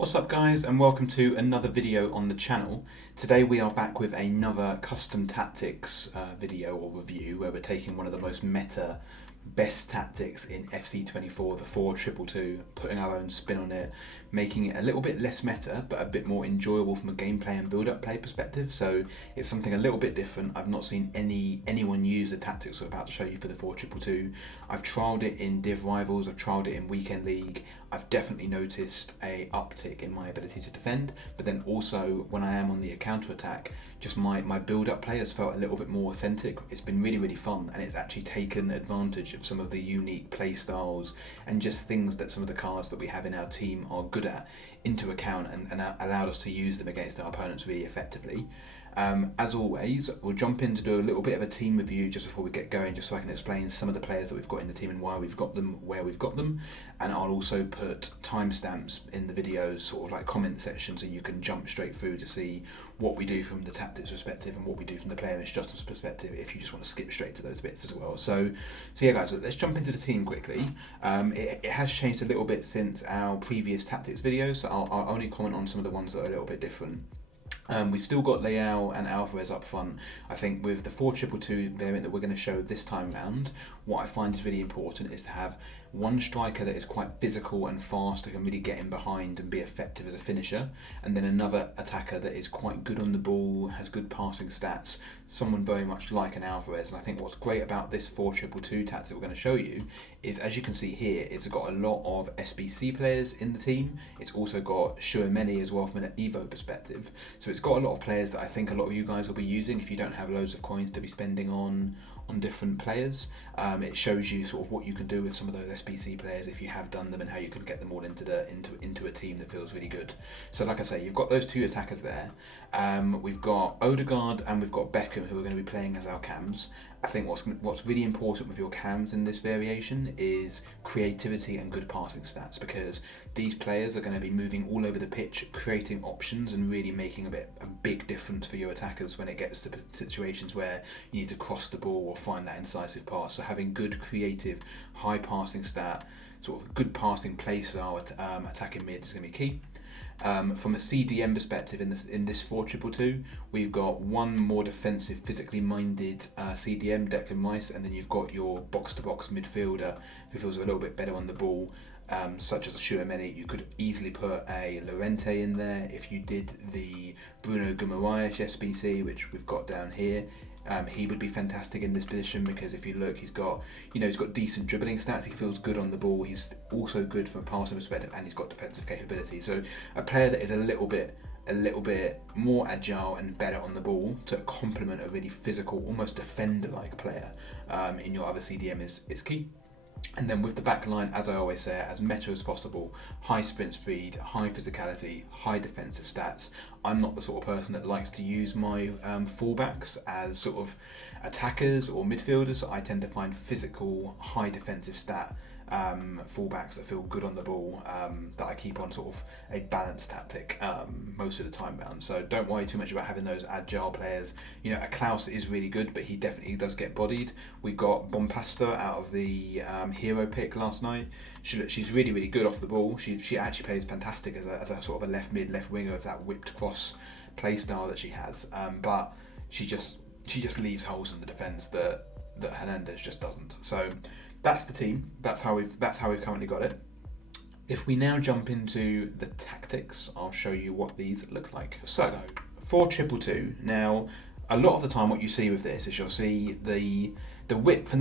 What's up guys, and welcome to another video on the channel. Today we are back with another custom tactics video or review where we're taking one of the most meta best tactics in FC24, the 4-2-2, putting our own spin on it, making it a little bit less meta but a bit more enjoyable from a gameplay and build-up play perspective. So it's something a little bit different. I've not seen anyone use the tactics we're about to show you for the 4-2-2. I've trialled it in Div Rivals, I've trialled it in Weekend League. I've definitely noticed a uptick in my ability to defend, but then also when I am on the counter attack, just my build-up play has felt a little bit more authentic. It's been really fun, and it's actually taken advantage of some of the unique play styles and just things that some of the cards that we have in our team are good at into account, and allowed us to use them against our opponents really effectively. As always, we'll jump in to do a little bit of a team review just before we get going, just so I can explain some of the players that we've got in the team and why we've got them, where we've got them, and I'll also put timestamps in the videos, sort of like comment section, so you can jump straight through to see what we do from the tactics perspective and what we do from the player instructions perspective if you just want to skip straight to those bits as well. So yeah guys, let's jump into the team quickly. It has changed a little bit since our previous tactics videos, so I'll only comment on some of the ones that are a little bit different. We've still got Leao and Alvarez up front. I think with the 4-2-2 variant that we're going to show this time round, what I find is really important is to have one striker that is quite physical and fast, who can really get in behind and be effective as a finisher, and then another attacker that is quite good on the ball, has good passing stats, someone very much like an Alvarez. And I think what's great about this 4-2-2 tactic we're going to show you is, as you can see here, it's got a lot of SBC players in the team. It's also got Shuameni as well from an Evo perspective. So it's got a lot of players that I think a lot of you guys will be using if you don't have loads of coins to be spending on different players. It shows you sort of what you can do with some of those SBC players if you have done them, and how you can get them all into a team that feels really good. So like I say, you've got those two attackers there. We've got Odegaard and we've got Beckham, who are going to be playing as our cams. I think what's really important with your cams in this variation is creativity and good passing stats, because these players are going to be moving all over the pitch, creating options and really making a big difference for your attackers when it gets to situations where you need to cross the ball or find that incisive pass. So having good creative, high passing stat, sort of good passing play style attacking mid is going to be key. From a CDM perspective, in this 4-2-2, we've got one more defensive, physically minded CDM, Declan Rice, and then you've got your box-to-box midfielder who feels a little bit better on the ball, such as a Shuameni. You could easily put a Llorente in there if you did the Bruno Guimaraes SBC, which we've got down here. He would be fantastic in this position, because if you look, he's got decent dribbling stats, he feels good on the ball, he's also good from a passing perspective, and he's got defensive capability. So a player that is a little bit more agile and better on the ball to complement a really physical, almost defender-like player in your other CDM is key. And then with the back line, as I always say, as meta as possible, high sprint speed, high physicality, high defensive stats. I'm not the sort of person that likes to use my fullbacks as sort of attackers or midfielders. I tend to find physical, high defensive stat fullbacks that feel good on the ball, that I keep on sort of a balanced tactic most of the time round. So don't worry too much about having those agile players. You know, a Klaus is really good, but he definitely does get bodied. We got Bompasta out of the hero pick last night. She's really good off the ball. She actually plays fantastic as a sort of a left mid, left winger of that whipped cross play style that she has. But she just leaves holes in the defence that Hernandez just doesn't. So that's the team. That's how we've currently got it. If we now jump into the tactics, I'll show you what these look like. So 4-2-2. Now, a lot of the time, what you see with this is you'll see the width and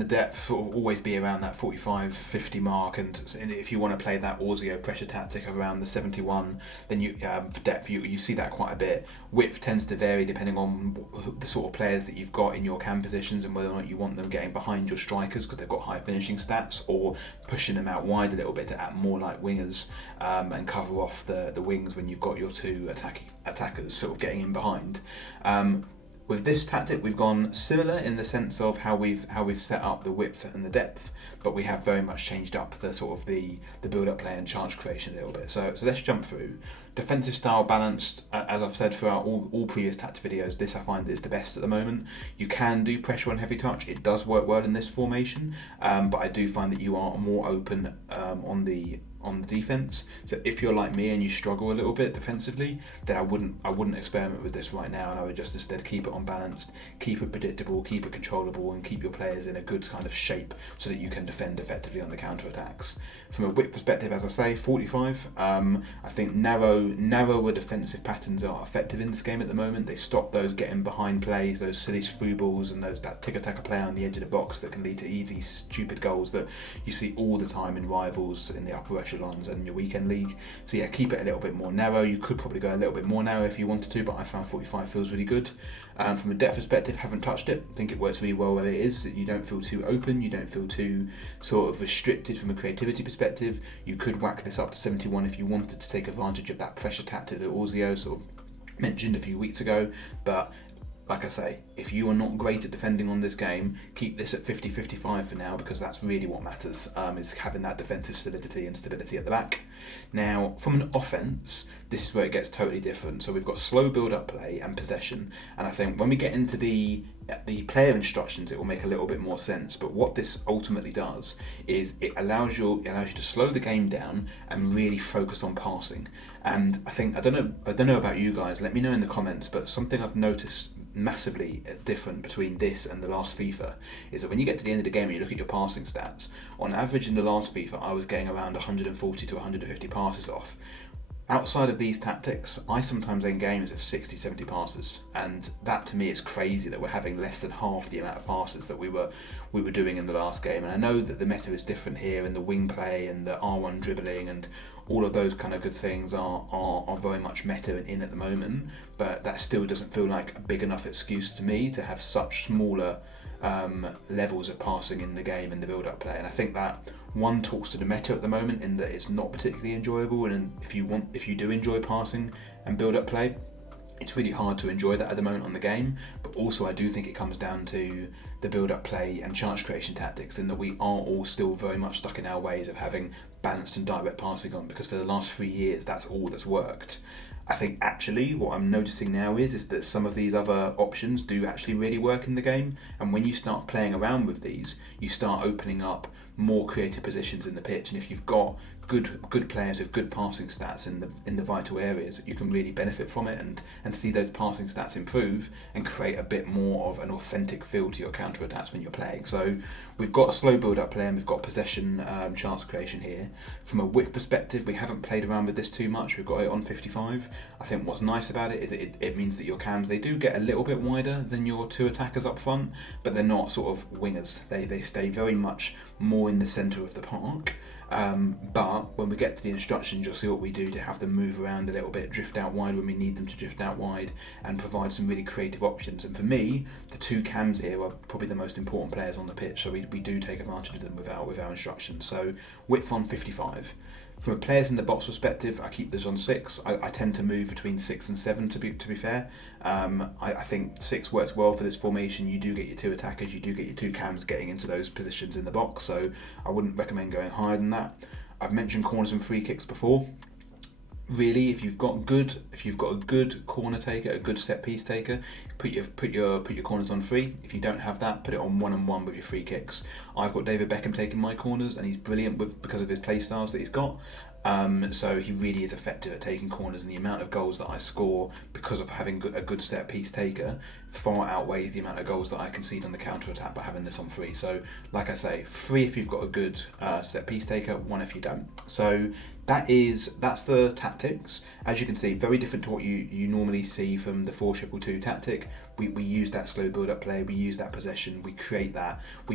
the depth sort of always be around that 45-50 mark, and if you want to play that Orzio pressure tactic around the 71, then you for depth you see that quite a bit. Width tends to vary depending on the sort of players that you've got in your cam positions and whether or not you want them getting behind your strikers because they've got high finishing stats, or pushing them out wide a little bit to act more like wingers and cover off the wings when you've got your two attackers sort of getting in behind. With this tactic, we've gone similar in the sense of how we've set up the width and the depth, but we have very much changed up the sort of the build-up play and chance creation a little bit. So let's jump through. Defensive style balanced, as I've said throughout all previous tactic videos, this I find is the best at the moment. You can do pressure on heavy touch, it does work well in this formation, but I do find that you are more open on the on the defense. So if you're like me and you struggle a little bit defensively, then I wouldn't experiment with this right now, and I would just instead keep it unbalanced, keep it predictable, keep it controllable, and keep your players in a good kind of shape so that you can defend effectively on the counter attacks. From a width perspective, as I say, 45. I think narrower defensive patterns are effective in this game at the moment. They stop those getting behind plays, those silly through balls, and that tick-tack play on the edge of the box that can lead to easy, stupid goals that you see all the time in rivals in the upper echelons and in your weekend league. So yeah, keep it a little bit more narrow. You could probably go a little bit more narrow if you wanted to, but I found 45 feels really good. From a depth perspective, haven't touched it. I think it works really well where it is. You don't feel too open, you don't feel too sort of restricted from a creativity perspective. You could whack this up to 71 if you wanted to take advantage of that pressure tactic that Orzio sort of mentioned a few weeks ago, but like I say, if you are not great at defending on this game, keep this at 50-55 for now, because that's really what matters, is having that defensive solidity and stability at the back. Now, from an offence, this is where it gets totally different. So we've got slow build-up play and possession, and I think when we get into the player instructions, it will make a little bit more sense. But what this ultimately does is it allows you to slow the game down and really focus on passing. And I don't know about you guys. Let me know in the comments. But something I've noticed massively different between this and the last FIFA is that when you get to the end of the game and you look at your passing stats, on average in the last FIFA I was getting around 140 to 150 passes off. Outside of these tactics, I sometimes end games of 60-70 passes, and that to me is crazy that we're having less than half the amount of passes that we were doing in the last game. And I know that the meta is different here, and the wing play and the R1 dribbling and all of those kind of good things are very much meta in at the moment, but that still doesn't feel like a big enough excuse to me to have such smaller levels of passing in the game and the build-up play. And I think that one talks to the meta at the moment in that it's not particularly enjoyable, and if you do enjoy passing and build-up play, it's really hard to enjoy that at the moment on the game. But also I do think it comes down to the build-up play and chance creation tactics, in that we are all still very much stuck in our ways of having balanced and direct passing on, because for the last 3 years that's all that's worked. I think actually what I'm noticing now is that some of these other options do actually really work in the game, and when you start playing around with these, you start opening up more creative positions in the pitch. And if you've got good players with good passing stats in the vital areas, you can really benefit from it and see those passing stats improve and create a bit more of an authentic feel to your counter attacks when you're playing. So we've got slow build up play and we've got possession chance creation here. From a width perspective, we haven't played around with this too much. We've got it on 55. I think what's nice about it is it means that your cams, they do get a little bit wider than your two attackers up front, but they're not sort of wingers. They stay very much more in the centre of the park. But when we get to the instructions, you'll see what we do to have them move around a little bit, drift out wide when we need them to drift out wide, and provide some really creative options. And for me, the two cams here are probably the most important players on the pitch, so we do take advantage of them with our instructions. So width on 55. From a players in the box perspective, I keep this on 6. I tend to move between 6 and 7 to be fair. I think 6 works well for this formation. You do get your two attackers, you do get your two cams getting into those positions in the box, so I wouldn't recommend going higher than that. I've mentioned corners and free kicks before. Really, if you've got a good corner taker, a good set piece taker, put your corners on free. If you don't have that, put it on 1-on-1 with your free kicks. I've got David Beckham taking my corners, and he's brilliant because of his play styles that he's got. So he really is effective at taking corners, and the amount of goals that I score because of having a good set piece taker far outweighs the amount of goals that I concede on the counter attack by having this on free. So like I say, 3 if you've got a good set piece taker, 1 if you don't. So that's the tactics. As you can see, very different to what you normally see from the 4-2-2 tactic. We use that slow build-up play, we use that possession, we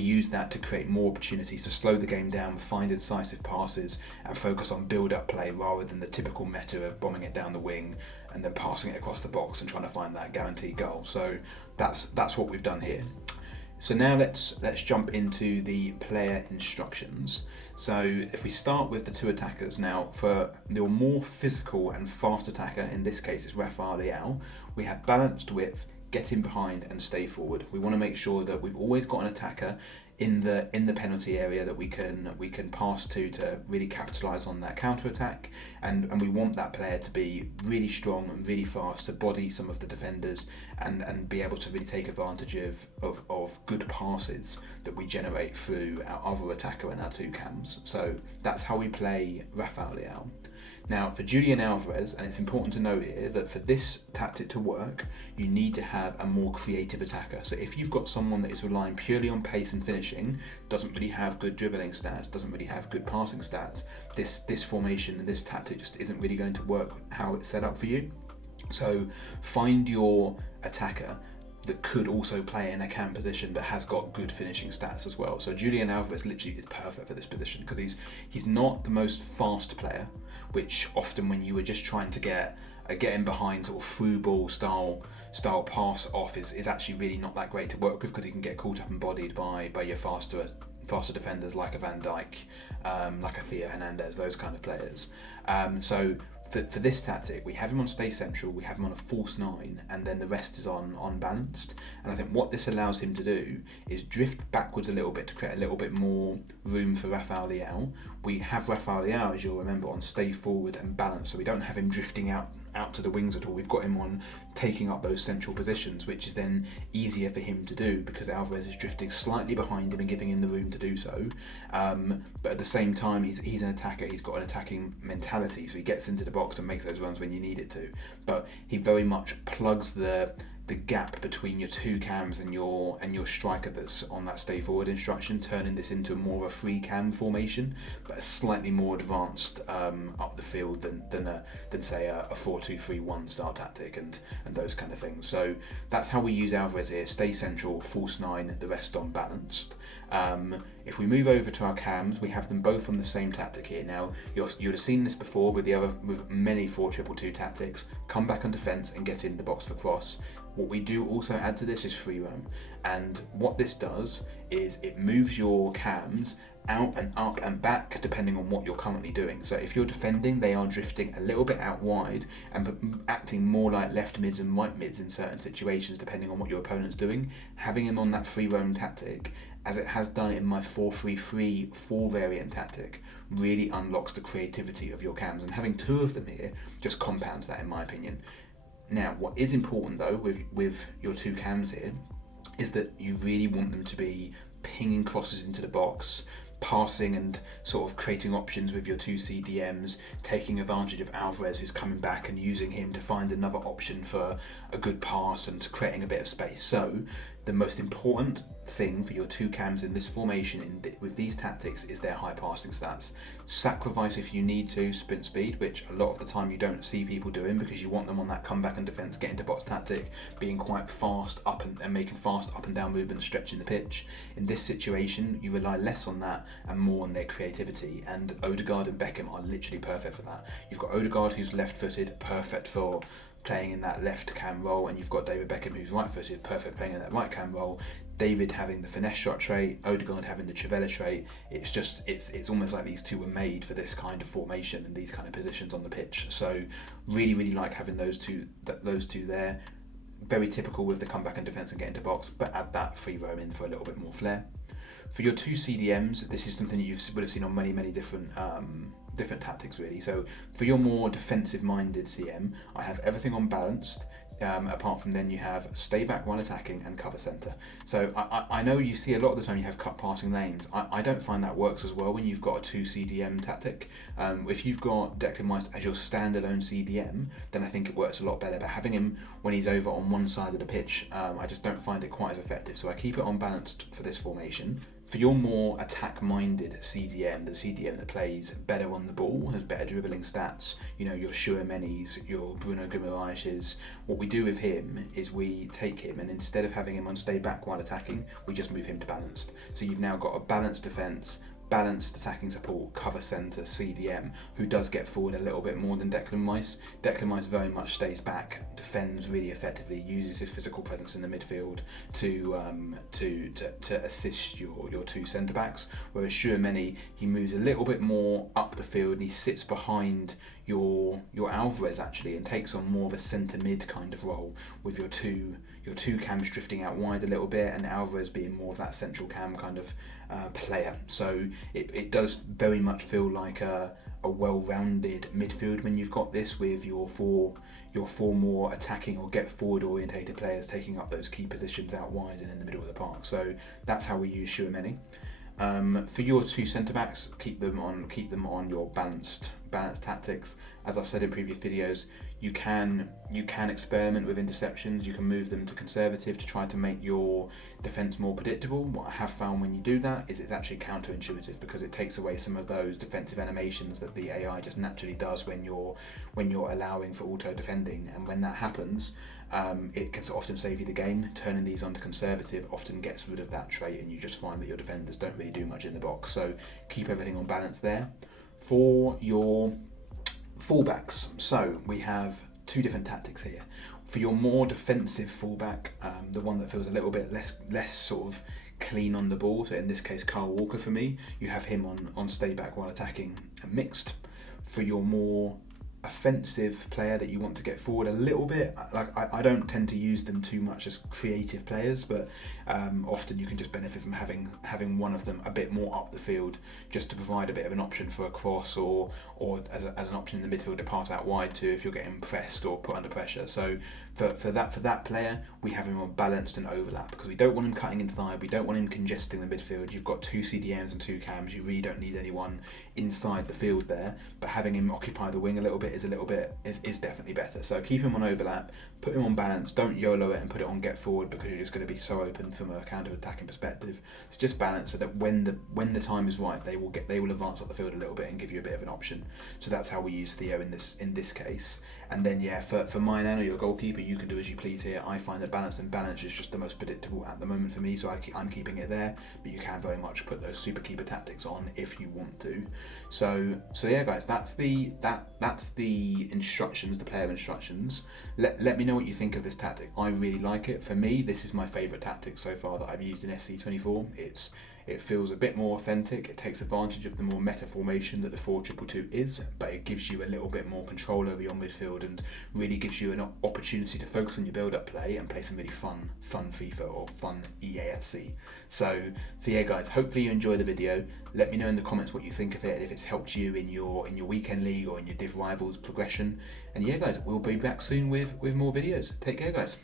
use that to create more opportunities to slow the game down, find incisive passes, and focus on build-up play rather than the typical meta of bombing it down the wing and then passing it across the box and trying to find that guaranteed goal. So that's what we've done here. So now let's jump into the player instructions. So if we start with the two attackers, now for the more physical and fast attacker, in this case it's Rafael Leao, we have balanced width, get in behind and stay forward. We want to make sure that we've always got an attacker in the penalty area that we can pass to really capitalise on that counter attack, and we want that player to be really strong and really fast to body some of the defenders and be able to really take advantage of good passes that we generate through our other attacker and our two cams. So that's how we play Rafael Leao. Now for Julian Alvarez, and it's important to note here that for this tactic to work, you need to have a more creative attacker. So if you've got someone that is relying purely on pace and finishing, doesn't really have good dribbling stats, doesn't really have good passing stats, this formation and this tactic just isn't really going to work how it's set up for you. So find your attacker that could also play in a cam position but has got good finishing stats as well. So Julian Alvarez literally is perfect for this position because he's not the most fast player, which often when you were just trying to get him behind sort of through ball style pass off is actually really not that great to work with, because he can get caught up and bodied by your faster defenders like a Van Dijk, like a Theo Hernandez, those kind of players. So for this tactic, we have him on stay central, we have him on a false 9, and then the rest is on balanced. And I think what this allows him to do is drift backwards a little bit to create a little bit more room for Rafael Leao. We have Rafael Leao, as you'll remember, on stay forward and balanced, so we don't have him drifting out to the wings at all. We've got him on taking up those central positions, which is then easier for him to do because Alvarez is drifting slightly behind him and giving him the room to do so. But at the same time, he's an attacker, he's got an attacking mentality, so he gets into the box and makes those runs when you need it to. But he very much plugs the gap between your two cams and your striker that's on that stay forward instruction, turning this into more of a free cam formation, but a slightly more advanced up the field than say a 4-2-3-1 style tactic and those kind of things. So that's how we use Alvarez here: stay central, false 9, the rest on balanced. If we move over to our cams, we have them both on the same tactic here. Now you'd have seen this before with many 4-2-2 tactics: come back on defence and get in the box for cross. What we do also add to this is free roam, and what this does is it moves your cams out and up and back depending on what you're currently doing. So if you're defending, they are drifting a little bit out wide and acting more like left mids and right mids in certain situations depending on what your opponent's doing. Having him on that free roam tactic, as it has done in my 4-3-3 4 variant tactic, really unlocks the creativity of your cams, and having two of them here just compounds that, in my opinion. Now, what is important though with your two cams here is that you really want them to be pinging crosses into the box, passing and sort of creating options with your two CDMs, taking advantage of Alvarez who's coming back and using him to find another option for a good pass and creating a bit of space. So the most important thing for your two cams in this formation with these tactics is their high passing stats. Sacrifice, if you need to, sprint speed, which a lot of the time you don't see people doing because you want them on that comeback and defence, get into box tactic, being quite fast up and making fast up and down movements, stretching the pitch. In this situation, you rely less on that and more on their creativity, and Odegaard and Beckham are literally perfect for that. You've got Odegaard who's left-footed, perfect for playing in that left cam role, and you've got David Beckham who's right-footed, perfect playing in that right cam role. David having the finesse shot trait, Odegaard having the Trivela trait. It's almost like these two were made for this kind of formation and these kind of positions on the pitch. So really like having those two there. Very typical with the comeback and defence and get into box, but add that free roam in for a little bit more flair. For your two CDMs, this is something you would have seen on many different tactics really. So for your more defensive minded CM, I have everything on balanced. Apart from then you have stay back while attacking and cover centre. So I know you see a lot of the time you have cut passing lanes. I don't find that works as well when you've got a 2 CDM tactic. If you've got Declan Rice as your standalone CDM, then I think it works a lot better. But having him when he's over on one side of the pitch, I just don't find it quite as effective. So I keep it on balanced for this formation. For your more attack-minded CDM, the CDM that plays better on the ball, has better dribbling stats, your Chouameni's, your Bruno Guimaraes', what we do with him is we take him and instead of having him on stay back while attacking, we just move him to balanced. So you've now got a balanced defence, balanced attacking support, cover centre, CDM, who does get forward a little bit more than Declan Rice. Declan Rice very much stays back, defends really effectively, uses his physical presence in the midfield to assist your two centre backs. Whereas Chouameni, he moves a little bit more up the field and he sits behind your Alvarez actually and takes on more of a centre mid kind of role with your two your two cams drifting out wide a little bit, and Alvarez being more of that central cam kind of player. So it does very much feel like a well-rounded midfield when you've got this, with your four more attacking or get forward orientated players taking up those key positions out wide and in the middle of the park. So that's how we use Tchouaméni. For your two centre backs, keep them on your balanced tactics. As I've said in previous videos, you can experiment with interceptions. You can move them to conservative to try to make your defence more predictable. What I have found when you do that is it's actually counterintuitive, because it takes away some of those defensive animations that the AI just naturally does when you're allowing for auto defending. And when that happens, it can often save you the game. Turning these onto conservative often gets rid of that trait, and you just find that your defenders don't really do much in the box. So keep everything on balance there. For your fullbacks, so we have two different tactics here. For your more defensive fullback, the one that feels a little bit less sort of clean on the ball, so in this case Kyle Walker for me, you have him on stay back while attacking and mixed. For your more offensive player that you want to get forward a little bit, like I don't tend to use them too much as creative players, but often you can just benefit from having one of them a bit more up the field, just to provide a bit of an option for a cross, or as an option in the midfield to pass out wide to if you're getting pressed or put under pressure. So for that player, we have him on balanced and overlap, because we don't want him cutting inside, we don't want him congesting the midfield. You've got two CDMs and two cams, you really don't need anyone inside the field there, but having him occupy the wing a little bit is definitely better. So keep him on overlap, put him on balance, don't YOLO it and put it on get forward, because you're just going to be so open from a counter-attacking perspective. So just balance so that when the time is right, they will advance up the field a little bit and give you a bit of an option. So that's how we use Theo in this case. And then for mine and your goalkeeper, you can do as you please here. I find that balance is just the most predictable at the moment for me, so I'm keeping it there. But you can very much put those super keeper tactics on if you want to. So yeah, guys, that's the instructions, the player instructions. Let me know what you think of this tactic. I really like it. For me, this is my favourite tactic so far that I've used in FC24. It feels a bit more authentic. It takes advantage of the more meta formation that the 4-2-2 is, but it gives you a little bit more control over your midfield and really gives you an opportunity to focus on your build-up play and play some really fun FIFA or fun EAFC. So yeah, guys, hopefully you enjoy the video. Let me know in the comments what you think of it, and if it's helped you in your weekend league or in your Div Rivals progression. And yeah, guys, we'll be back soon with more videos. Take care, guys.